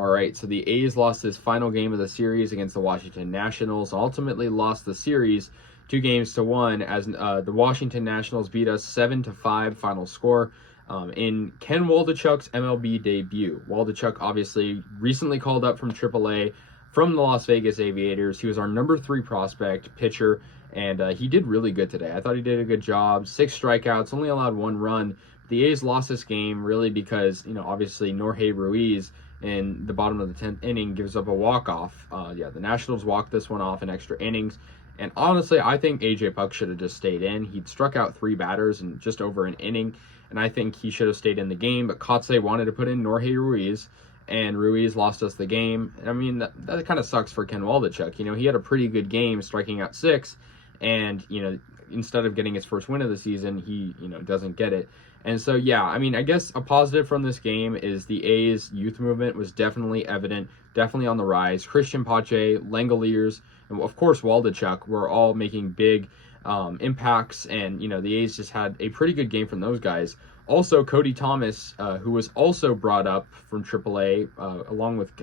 All right, so the A's lost this final game of the series against the Washington Nationals, ultimately lost the series 2-1 as the Washington Nationals beat us 7-5 final score in Ken Waldichuk's MLB debut. Waldichuk obviously recently called up from AAA from the Las Vegas Aviators. He was our number 3 prospect pitcher, and he did really good today. I thought he did a good job. 6 strikeouts, only allowed 1 run. The A's lost this game really because, obviously Jorge Ruiz in the bottom of the 10th inning gives up a walk-off. The Nationals walked this one off in extra innings. And honestly, I think A.J. Puk should have just stayed in. He'd struck out 3 batters in just over an inning, and I think he should have stayed in the game. But Kotsay wanted to put in Jorge Ruiz, and Ruiz lost us the game. I mean, that kind of sucks for Ken Waldichuk. He had a pretty good game, striking out 6, and, instead of getting his first win of the season, he, doesn't get it. And so, yeah, I mean, I guess a positive from this game is the A's youth movement was definitely evident, definitely on the rise. Christian Pache, Langeliers, and of course Waldichuk were all making big impacts, and, the A's just had a pretty good game from those guys. Also, Cody Thomas, who was also brought up from AAA, along with,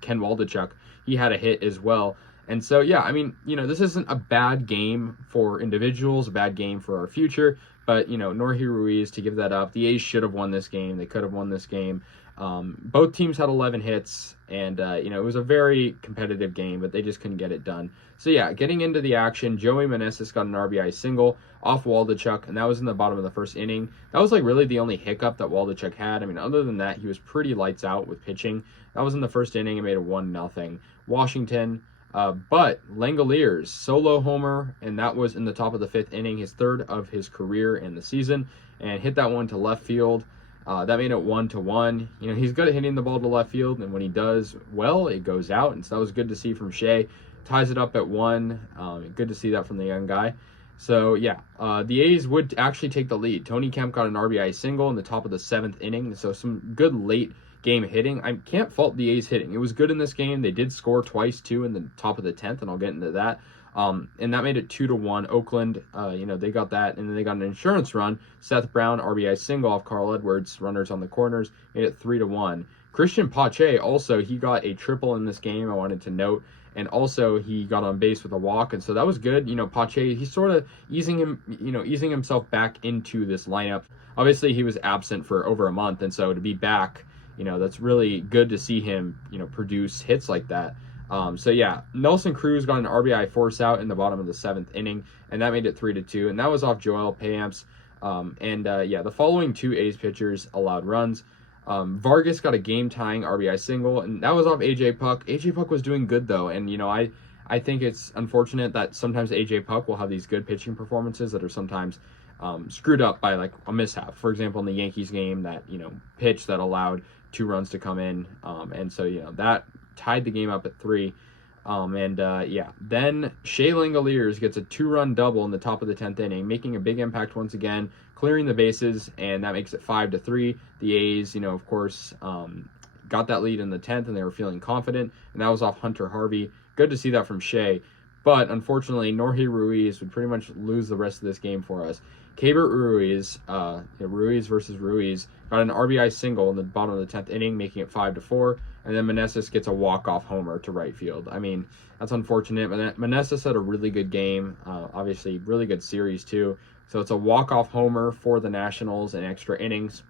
Ken Waldichuk, he had a hit as well. And so, yeah, I mean, this isn't a bad game for individuals, a bad game for our future, but, Jorge Ruiz, to give that up, the A's should have won this game. They could have won this game. Both teams had 11 hits, and, it was a very competitive game, but they just couldn't get it done. So, yeah, getting into the action, Joey Meneses got an RBI single off Waldichuk, and that was in the bottom of the first inning. That was, really the only hiccup that Waldichuk had. I mean, other than that, he was pretty lights out with pitching. That was in the first inning. It made it 1-0. Washington. But Langeliers, solo homer, and that was in the top of the 5th inning, his 3rd of his career in the season, and hit that one to left field. That made it 1-1. He's good at hitting the ball to left field, and when he does well, it goes out, and so that was good to see from Shea. Ties it up at 1. Good to see that from the young guy. So, yeah, the A's would actually take the lead. Tony Kemp got an RBI single in the top of the 7th inning, so some good late game hitting. I can't fault the A's hitting. It was good in this game. They did score twice too in the top of the 10th, and I'll get into that. And that made it 2-1. Oakland, they got that, and then they got an insurance run. Seth Brown RBI single off Carl Edwards, runners on the corners, made it 3-1. Christian Pache also, he got a triple in this game, I wanted to note, and also he got on base with a walk, and so that was good. Pache, he's sort of easing himself back into this lineup. Obviously, he was absent for over a month, and so to be back, that's really good to see him, produce hits like that. So yeah, Nelson Cruz got an RBI force out in the bottom of the 7th inning, and that made it 3-2, and that was off Joel Payamps. The following 2 A's pitchers allowed runs. Vargas got a game-tying RBI single, and that was off A.J. Puk. A.J. Puk was doing good, though, and, I think it's unfortunate that sometimes A.J. Puk will have these good pitching performances that are sometimes screwed up by, a mishap. For example, in the Yankees game, that, pitch that allowed 2 runs to come in, and so, that tied the game up at 3. Then Shea Langeliers gets a 2-run double in the top of the 10th inning, making a big impact once again, clearing the bases, and that makes it 5-3. The A's, of course, got that lead in the 10th, and they were feeling confident, and that was off Hunter Harvey. Good to see that from Shea, but unfortunately, Jorge Ruiz would pretty much lose the rest of this game for us. Keibert Ruiz, Ruiz versus Ruiz, got an RBI single in the bottom of the 10th inning, making it 5-4, and then Meneses gets a walk-off homer to right field. I mean, that's unfortunate, but Meneses had a really good game, obviously really good series too, so it's a walk-off homer for the Nationals in extra innings,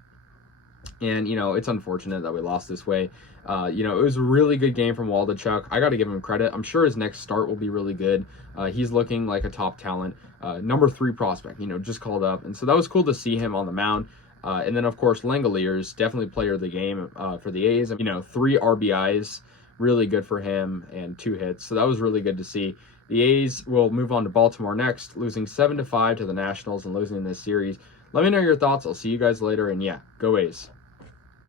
and, it's unfortunate that we lost this way. It was a really good game from Waldichuk. I got to give him credit. I'm sure his next start will be really good. He's looking like a top talent, number 3 prospect, just called up. And so that was cool to see him on the mound. And then, of course, Langeliers, definitely player of the game for the A's. 3 RBIs, really good for him, and 2 hits. So that was really good to see. The A's will move on to Baltimore next, losing 7-5 to the Nationals and losing this series. Let me know your thoughts. I'll see you guys later. And, yeah, go A's.